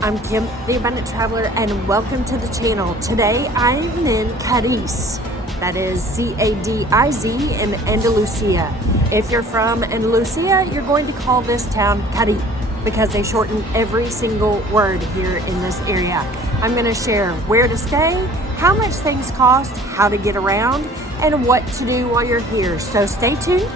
I'm Kim, the Abundant Traveler, and welcome to the channel. Today I'm in Cadiz, that is C-A-D-I-Z in Andalusia. If you're from Andalusia, you're going to call this town Cadiz because they shorten every single word here in this area. I'm going to share where to stay, how much things cost, how to get around, and what to do while you're here. So stay tuned.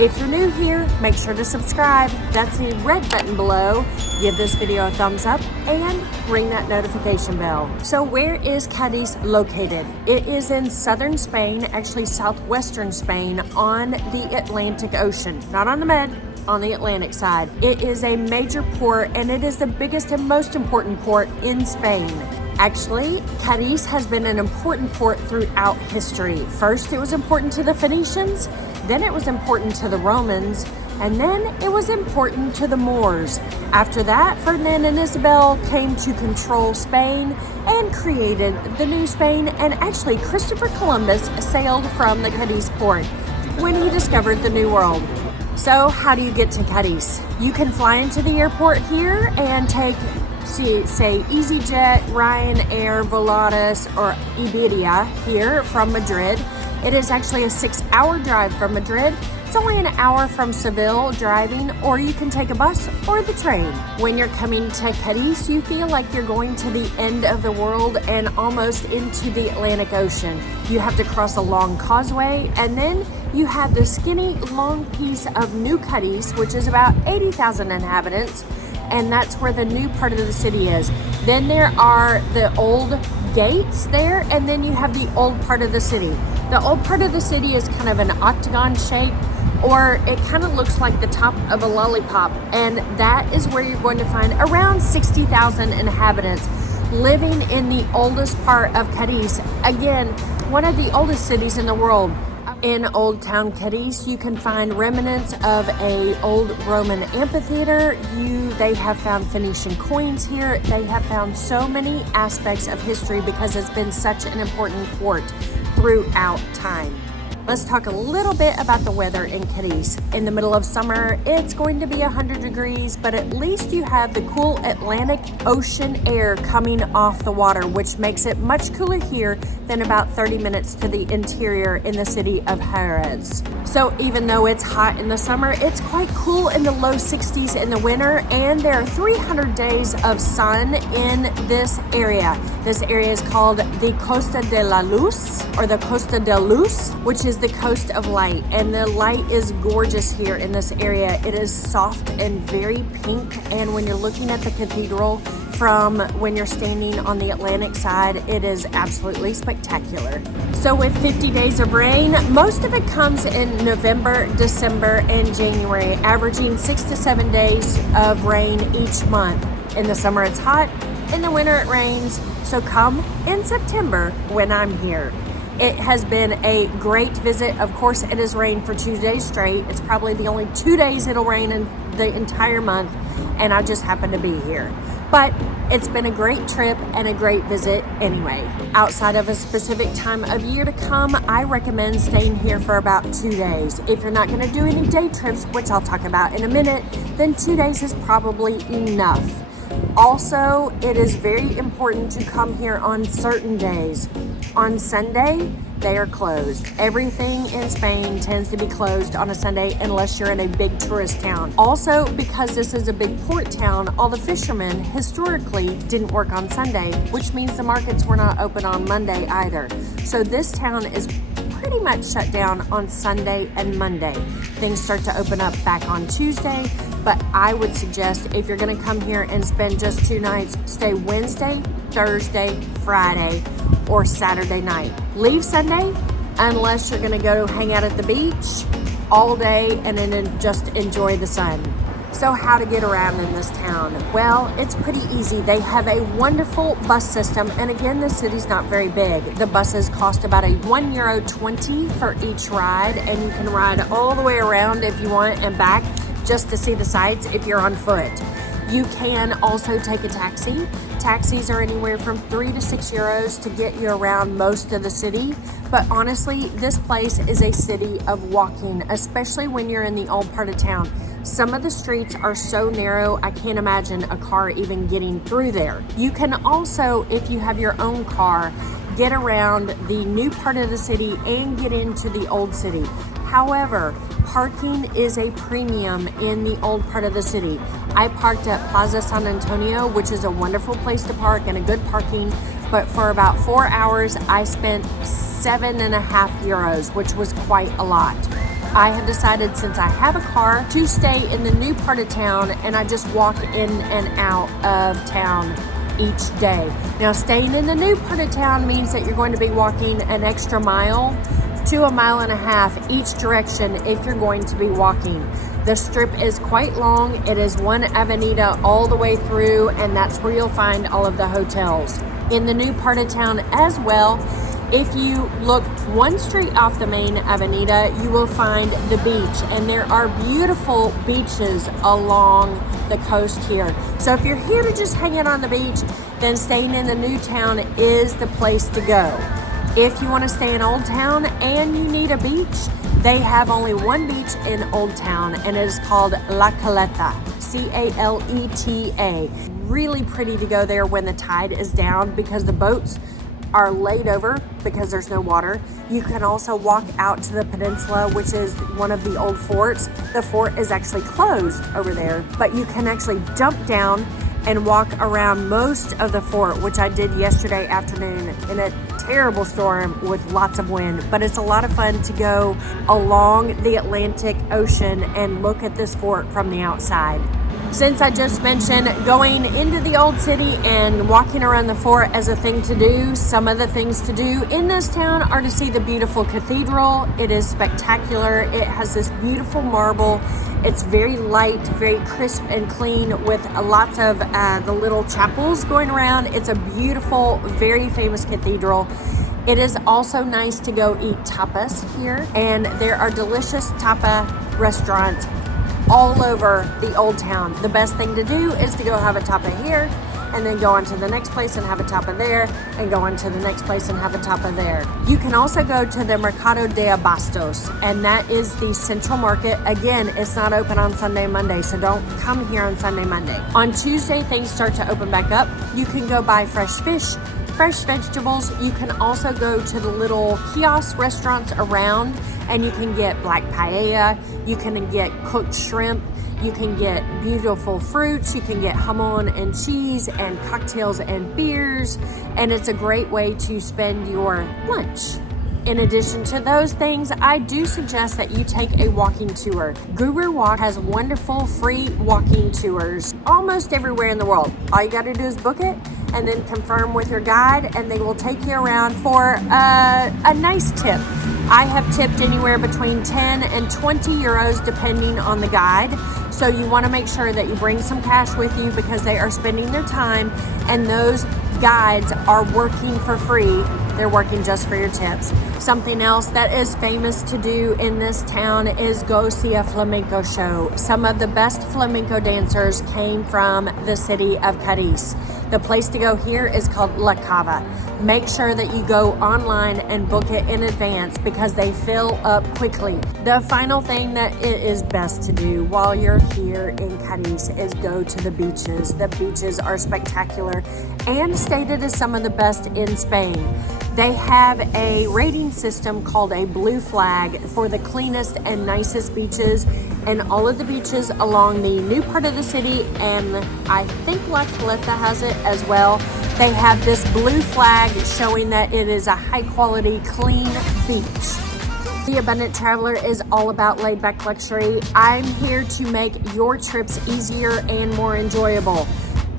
If you're new here, make sure to subscribe. That's the red button below. Give this video a thumbs up and ring that notification bell. So where is Cadiz located? It is in southern Spain, actually southwestern Spain, on the Atlantic Ocean. Not on the Med, on the Atlantic side. It is a major port and it is the biggest and most important port in Spain. Actually, Cadiz has been an important port throughout history. First, it was important to the Phoenicians, then it was important to the Romans, and then it was important to the Moors. After that, Ferdinand and Isabel came to control Spain and created the New Spain, and actually Christopher Columbus sailed from the Cadiz port when he discovered the New World. So how do you get to Cadiz? You can fly into the airport here and take say EasyJet, Ryanair, Volaris, or Iberia here from Madrid. It is actually a 6-hour drive from Madrid. It's only an hour from Seville driving, or you can take a bus or the train. When you're coming to Cadiz, you feel like you're going to the end of the world and almost into the Atlantic Ocean. You have to cross a long causeway, and then you have the skinny long piece of New Cadiz, which is about 80,000 inhabitants, and that's where the new part of the city is. Then there are the old gates there, and then you have the old part of the city. The old part of the city is kind of an octagon shape, or it kind of looks like the top of a lollipop, and that is where you're going to find around 60,000 inhabitants living in the oldest part of Cadiz. Again, one of the oldest cities in the world. In Old Town Cadiz, you can find remnants of a old Roman amphitheater. They have found Phoenician coins here. They have found so many aspects of history because it's been such an important port throughout time. Let's talk a little bit about the weather in Cadiz. In the middle of summer, it's going to be 100 degrees, but at least you have the cool Atlantic Ocean air coming off the water, which makes it much cooler here than about 30 minutes to the interior in the city of Jerez. So even though it's hot in the summer, it's quite cool in the low 60s in the winter, and there are 300 days of sun in this area. This area is called the Costa de la Luz, or the Costa de Luz, which is the coast of light, and the light is gorgeous here in this area. It is soft and very pink, and when you're looking at the cathedral from when you're standing on the Atlantic side, it is absolutely spectacular. So with 50 days of rain, most of it comes in November, December, and January, averaging 6 to 7 days of rain each month. In the summer it's hot, in the winter it rains, so come in September when I'm here. It has been a great visit. Of course, it has rained for 2 days straight. It's probably the only 2 days it'll rain in the entire month, and I just happen to be here. But it's been a great trip and a great visit anyway. Outside of a specific time of year to come, I recommend staying here for about 2 days. If you're not gonna do any day trips, which I'll talk about in a minute, then 2 days is probably enough. Also, it is very important to come here on certain days. On Sunday, they are closed. Everything in Spain tends to be closed on a Sunday unless you're in a big tourist town. Also, because this is a big port town, all the fishermen historically didn't work on Sunday, which means the markets were not open on Monday either. So this town is pretty much shut down on Sunday and Monday. Things start to open up back on Tuesday, but I would suggest if you're gonna come here and spend just 2 nights, stay Wednesday, Thursday, Friday, or Saturday night. Leave Sunday unless you're gonna go hang out at the beach all day and then just enjoy the sun. So how to get around in this town? Well, it's pretty easy. They have a wonderful bus system, and again, the city's not very big. The buses cost about a €1.20 for each ride, and you can ride all the way around if you want and back just to see the sights if you're on foot. You can also take a taxi. Taxis are anywhere from €3 to €6 to get you around most of the city. But honestly, this place is a city of walking, especially when you're in the old part of town. Some of the streets are so narrow, I can't imagine a car even getting through there. You can also, if you have your own car, get around the new part of the city and get into the old city. However, parking is a premium in the old part of the city. I parked at Plaza San Antonio, which is a wonderful place to park and a good parking, but for about 4 hours, I spent 7.5 euros, which was quite a lot. I have decided, since I have a car, to stay in the new part of town, and I just walk in and out of town each day. Now, staying in the new part of town means that you're going to be walking an extra mile to 1.5 miles each direction if you're going to be walking. The strip is quite long. It is one avenida all the way through, and that's where you'll find all of the hotels. In the new part of town as well, if you look one street off the main avenida, you will find the beach, and there are beautiful beaches along the coast here. So if you're here to just hang out on the beach, then staying in the new town is the place to go. If you want to stay in Old Town and you need a beach, they have only one beach in Old Town, and it is called La Caleta, Caleta. Really pretty to go there when the tide is down because the boats are laid over because there's no water. You can also walk out to the peninsula, which is one of the old forts. The fort is actually closed over there, but you can actually jump down and walk around most of the fort, which I did yesterday afternoon in a terrible storm with lots of wind. But it's a lot of fun to go along the Atlantic Ocean and look at this fort from the outside. Since I just mentioned going into the old city and walking around the fort as a thing to do, some of the things to do in this town are to see the beautiful cathedral. It is spectacular. It has this beautiful marble. It's very light, very crisp and clean with lots of the little chapels going around. It's a beautiful, very famous cathedral. It is also nice to go eat tapas here, and there are delicious tapa restaurants all over the old town. The best thing to do is to go have a tapa here and then go on to the next place and have a tapa there and go on to the next place and have a tapa there. You can also go to the Mercado de Abastos, and that is the central market. Again, it's not open on Sunday and Monday, so don't come here on Sunday, Monday. On Tuesday, things start to open back up. You can go buy fresh fish, fresh vegetables. You can also go to the little kiosk restaurants around, and you can get black paella, you can get cooked shrimp, you can get beautiful fruits, you can get jamon and cheese and cocktails and beers, and it's a great way to spend your lunch. In addition to those things, I do suggest that you take a walking tour. Guru Walk has wonderful free walking tours almost everywhere in the world. All you got to do is book it and then confirm with your guide, and they will take you around for a nice tip. I have tipped anywhere between 10 and 20 euros depending on the guide. So you want to make sure that you bring some cash with you because they are spending their time, and those guides are working for free. They're working just for your tips. Something else that is famous to do in this town is go see a flamenco show. Some of the best flamenco dancers came from the city of Cadiz. The place to go here is called La Cava. Make sure that you go online and book it in advance because they fill up quickly. The final thing that it is best to do while you're here in Cadiz is go to the beaches. The beaches are spectacular and stated as some of the best in Spain. They have a rating system called a blue flag for the cleanest and nicest beaches, and all of the beaches along the new part of the city, and I think La Caleta has it as well. They have this blue flag showing that it is a high quality, clean beach. The Abundant Traveler is all about laid back luxury. I'm here to make your trips easier and more enjoyable.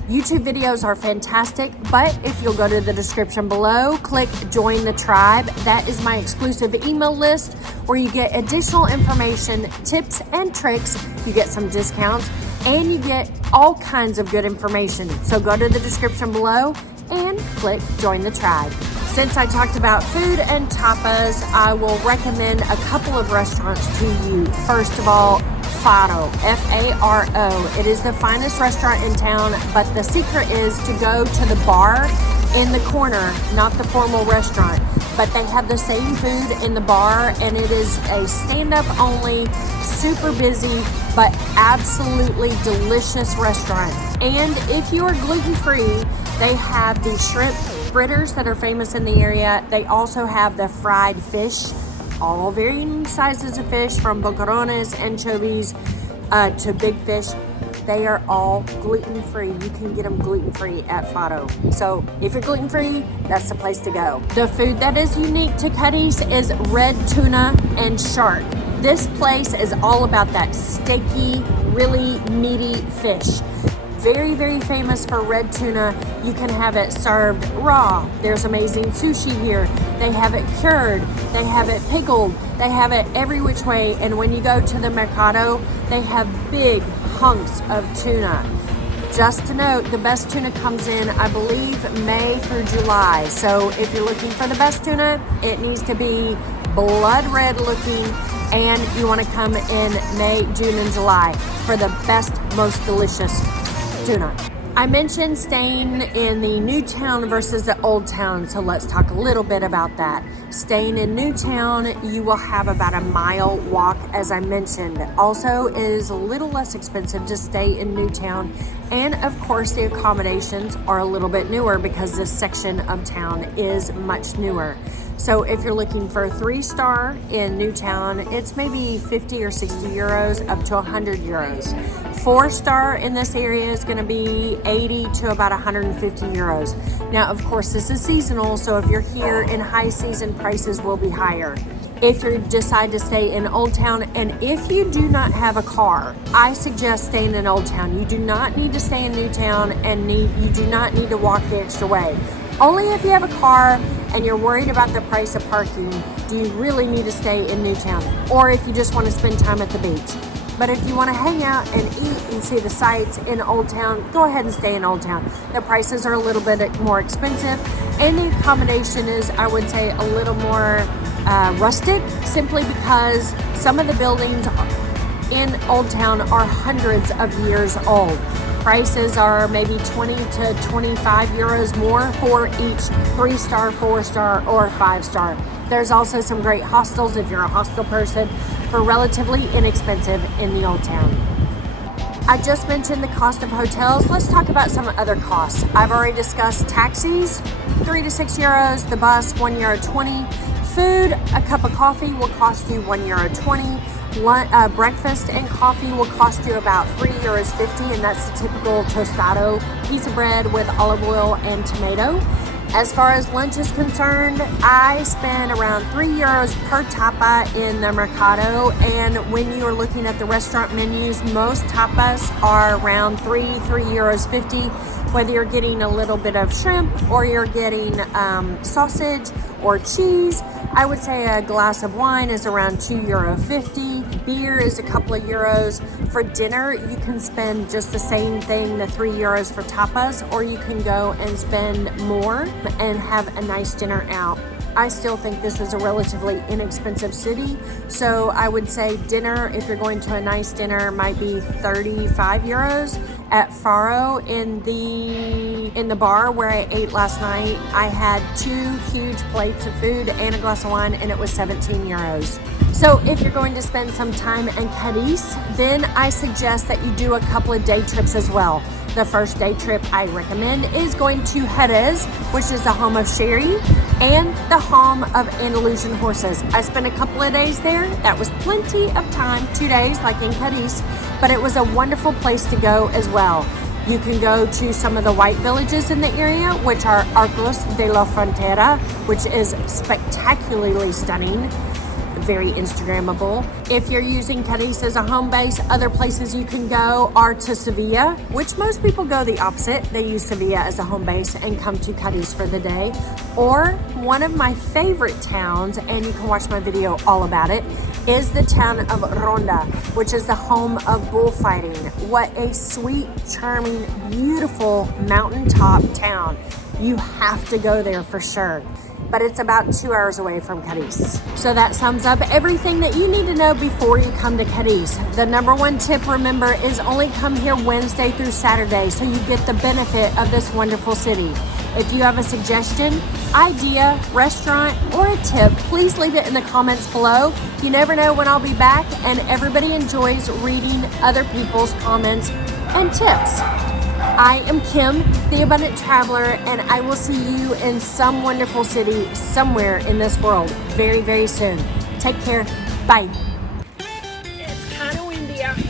YouTube videos are fantastic, but if you'll go to the description below, click Join the Tribe. That is my exclusive email list where you get additional information, tips and tricks. You get some discounts and you get all kinds of good information. So go to the description below and click Join the Tribe. Since I talked about food and tapas, I will recommend a couple of restaurants to you. First of all, Faro, F-A-R-O. It is the finest restaurant in town, but the secret is to go to the bar in the corner, not the formal restaurant. But they have the same food in the bar, and it is a stand-up only, super busy, but absolutely delicious restaurant. And if you are gluten-free, they have the shrimp fritters that are famous in the area. They also have the fried fish, all varying sizes of fish, from boquerones, anchovies, to big fish. They are all gluten-free. You can get them gluten-free at Faro. So if you're gluten-free, that's the place to go. The food that is unique to Cadiz is red tuna and shark. This place is all about that steaky, really meaty fish. Very, very famous for red tuna. You can have it served raw. There's amazing sushi here. They have it cured. They have it pickled. They have it every which way. And when you go to the mercado, they have big hunks of tuna. Just to note, the best tuna comes in, I believe, May through July. So if you're looking for the best tuna, it needs to be blood red looking, and you want to come in May, June, and July for the best, most delicious tuna. I mentioned staying in the new town versus the old town, so let's talk a little bit about that. Staying in new town, you will have about a mile walk, as I mentioned. Also, it is a little less expensive to stay in new town, and of course the accommodations are a little bit newer because this section of town is much newer. So if you're looking for a 3-star in Newtown, it's maybe 50 or 60 euros up to 100 euros. 4-star in this area is going to be 80 to about 150 euros. Now, of course, this is seasonal, so if you're here in high season, prices will be higher. If you decide to stay in Old Town, and if you do not have a car, I suggest staying in Old Town. You do not need to stay in Newtown, and you do not need to walk the extra way. Only if you have a car and you're worried about the price of parking do you really need to stay in Newtown, or if you just want to spend time at the beach. But if you want to hang out and eat and see the sights in Old Town, go ahead and stay in Old Town. The prices are a little bit more expensive, and the accommodation is, I would say, a little more rustic, simply because some of the buildings in Old Town are hundreds of years old. Prices are maybe 20 to 25 euros more for each 3-star, 4-star, or 5-star. There's also some great hostels if you're a hostel person for relatively inexpensive in the Old Town. I just mentioned the cost of hotels. Let's talk about some other costs. I've already discussed taxis, 3 to 6 euros, the bus, €1.20. Food, a cup of coffee will cost you €1.20. Breakfast and coffee will cost you about €3.50, and that's the typical tostado piece of bread with olive oil and tomato. As far as lunch is concerned, I spend around €3 per tapa in the mercado, and when you are looking at the restaurant menus, most tapas are around €3.50, whether you're getting a little bit of shrimp or you're getting sausage or cheese. I would say a glass of wine is around €2.50. Beer is a couple of euros. For dinner, you can spend just the same thing, the €3 for tapas, or you can go and spend more and have a nice dinner out. I still think this is a relatively inexpensive city, so I would say dinner, if you're going to a nice dinner, might be 35 euros. At Faro, in the bar where I ate last night, I had 2 huge plates of food and a glass of wine, and it was 17 euros. So if you're going to spend some time in Cadiz, then I suggest that you do a couple of day trips as well. The first day trip I recommend is going to Cadiz, which is the home of sherry and the home of Andalusian horses. I spent a couple of days there. That was plenty of time, 2 days like in Cadiz, but it was a wonderful place to go as well. You can go to some of the white villages in the area, which are Arcos de la Frontera, which is spectacularly stunning. Very Instagrammable. If you're using Cadiz as a home base, other places you can go are to Sevilla, which most people go the opposite. They use Sevilla as a home base and come to Cadiz for the day. Or one of my favorite towns, and you can watch my video all about it, is the town of Ronda, which is the home of bullfighting. What a sweet, charming, beautiful mountaintop town. You have to go there for sure. But it's about 2 hours away from Cadiz. So that sums up everything that you need to know before you come to Cadiz. The number one tip, remember, is only come here Wednesday through Saturday so you get the benefit of this wonderful city. If you have a suggestion, idea, restaurant, or a tip, please leave it in the comments below. You never know when I'll be back, and everybody enjoys reading other people's comments and tips. I am Kim, the Abundant Traveler, and I will see you in some wonderful city somewhere in this world very, very soon. Take care. Bye. It's kind of windy out here.